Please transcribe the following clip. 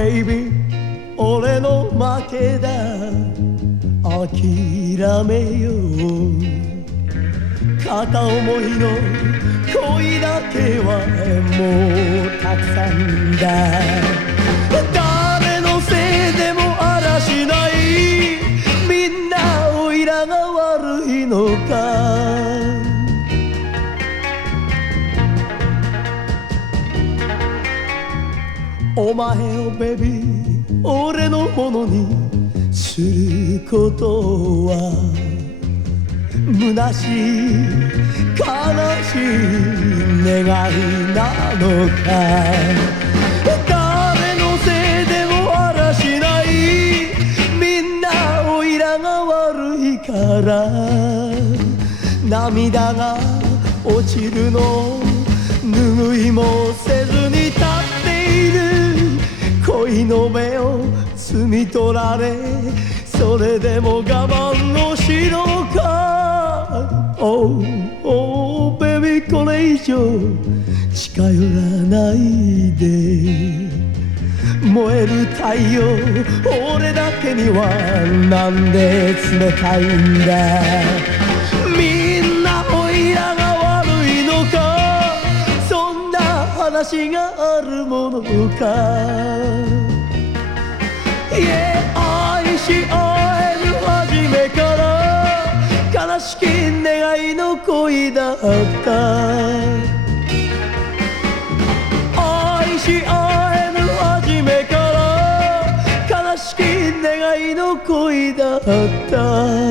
baby 俺の負けだ諦めよう片思いの恋だけはもうたくさんだ誰のせいでもあらしないみんなおいらが悪いのかお前をベビー俺のものにすることは虚しい悲しい願いなのか誰のせいでもあらしないみんなおいらが悪いから涙が落ちるの拭いもせずに立っている恋の目を摘み取られそれでも我慢のしろか Oh, oh, baby これ以上近寄らないで燃える太陽俺だけにはなんで冷たいんだみんなおいらが悪いのかそんな話があるものか愛し合える初めから悲しき願いの恋だった愛し合える初めから悲しき願いの恋だった